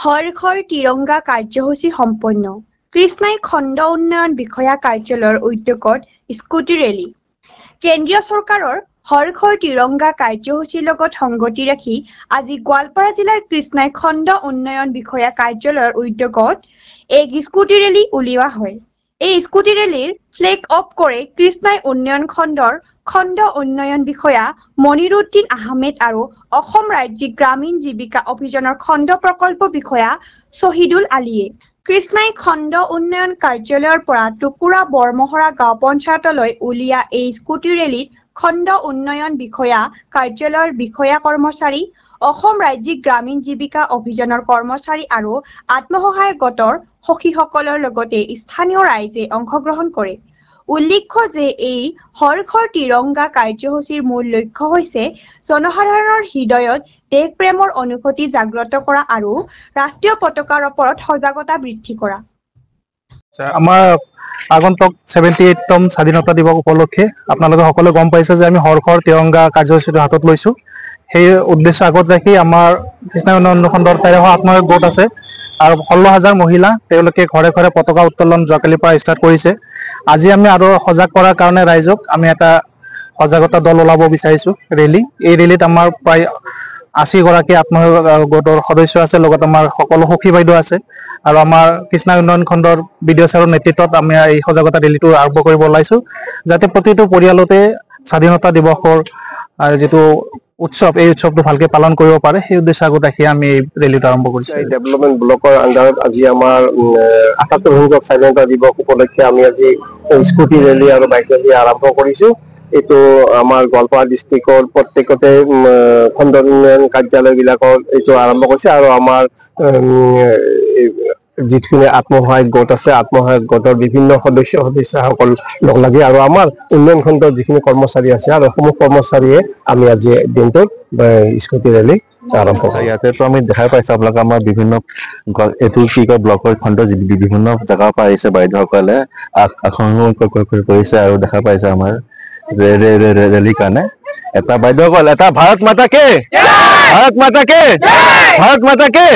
হৰ ঘৰ তিৰংগা কাৰ্যসূচী সম্পন্ন। কৃষ্ণাই খণ্ড উন্নয়ন বিষয়া কাৰ্যালয়ৰ উদ্যোগত স্কুটি ৰেলী। কেন্দ্ৰীয় চৰকাৰৰ হৰ ঘৰ তিৰংগা কাৰ্যসূচীৰ লগত সংগতি ৰাখি আজি গোৱালপাৰা জিলাৰ কৃষ্ণাই খণ্ড উন্নয়ন বিষয়া কাৰ্যালয়ৰ উদ্যোগত এক স্কুটি ৰেলী উলিওৱা হয়। এই স্কুটি ৰেলীৰ ফ্লেগ অফ কৰে কৃষ্ণাই উন্নয়ন খণ্ডৰ খণ্ড উন্নয়ন বিষয়া মনিৰুদ্দিন আহমেদ আৰু অসম ৰাজ্যিক গ্ৰামীণ জীৱিকা অভিযানৰ খণ্ড প্ৰকল্প বিষয়া শহীদুল আলীয়ে। কৃষ্ণাই খণ্ড উন্নয়ন কাৰ্যালয়ৰ পৰা টুকুৰা বৰমহৰা গাঁও পঞ্চায়তলৈ উলিয়া এই স্কুটি ৰেলীত খণ্ড উন্নয়ন বিষয়া কাৰ্যালয়ৰ বিষয়া কৰ্মচাৰী, অসম ৰাজ্যিক গ্ৰামীণ জীৱিকা অভিযানৰ কৰ্মচাৰী আৰু আত্মসহায়ক গোটৰ সখীসকলৰ লগতে স্থানীয় ৰাইজে অংশগ্ৰহণ কৰে। উল্লেখ্য যে এই হৰ ঘৰ তিৰংগা কাৰ্যসূচীৰ মূল লক্ষ্য হৈছে জনসাধাৰণৰ হৃদয়ত দেশপ্ৰেমৰ অনুভূতি জাগ্ৰত কৰা আৰু ৰাষ্ট্ৰীয় পতাকাৰ ওপৰত সজাগতা বৃদ্ধি কৰা। আমাৰ আগন্তুক 78তম স্বাধীনতা দিৱস উপলক্ষে আপোনালোকে সকলোৱে গম পাইছে যে আমি হৰ ঘৰ তিৰংগা কাৰ্যসূচীটো হাতত লৈছোঁ। সেই উদ্দেশ্য আগত ৰাখি আমাৰ কৃষ্ণাই উন্নয়ন খণ্ডৰ 1300 আত্মসহায়ক গোট আছে আৰু 16,000 মহিলা তেওঁলোকে ঘৰে ঘৰে পতাকা উত্তোলন যোৱাকালিৰ পৰা ষ্টাৰ্ট কৰিছে। আজি আমি আৰু সজাগ কৰাৰ কাৰণে ৰাইজক আমি এটা সজাগতা দল ওলাব বিচাৰিছোঁ ৰেলী। এই ৰেলীত আমাৰ প্ৰায় 80 গৰাকী আত্মসহায়ক গোটৰ সদস্য আছে, লগত আমাৰ সকলো সখী বাইদেউ আছে আৰু আমাৰ কৃষ্ণাই উন্নয়ন খণ্ডৰ বিডিঅ ছাৰৰ নেতৃত্বত আমি এই সজাগতা ৰেলীটো আৰম্ভ কৰিব ওলাইছোঁ, যাতে প্ৰতিটো পৰিয়ালতে স্বাধীনতা দিৱসৰ যিটো উৎসৱ এই উৎসৱটো ভালকে পালন কৰিব পাৰে, সেই উদ্দেশ্য আগত ৰাখি আমি এই ৰেলীটো আৰম্ভ কৰিছোঁ। এই ডেভেলপমেণ্ট ব্লকৰ আণ্ডাৰত আজি আমাৰ ৭৮ সংখ্যক স্বাধীনতা দিৱস উপলক্ষে আমি আজি স্কুটি ৰেলী আৰু বাইক ৰেলী আৰম্ভ কৰিছোঁ। এইটো আমাৰ গোৱালপাৰা ডিষ্ট্ৰিক্টৰ প্ৰত্যেকতে খণ্ড উন্নয়ন কাৰ্যালয়বিলাকত এইটো আৰম্ভ কৰিছে আৰু আমাৰ যিখিনি আত্মসহায়ক গোট আছে, আত্মসহায়ক গোটৰ বিভিন্ন সদস্যসকল লগ লাগি আৰু আমাৰ উন্নয়ন খণ্ডৰ যিখিনি কৰ্মচাৰী আছে আৰু সমূহ কৰ্মচাৰীয়ে আমি আজি দিনটোত স্কুটি ৰেলী আৰম্ভ কৰিছোঁ। ইয়াতেতো আমি দেখাই পাইছোঁ আপোনালোকে আমাৰ বিভিন্ন এইটো কি কয় ব্লকৰ খণ্ড বিভিন্ন জেগাৰ পৰা আহিছে বাইদেউসকলে আসন কৰিছে আৰু দেখা পাইছে আমাৰ ৰেলীৰ কাৰণে। এটা বাইদেউসকল এটা ভাৰত মাতা কে, ভাৰত মাতা কে, ভাৰত মাতা কে।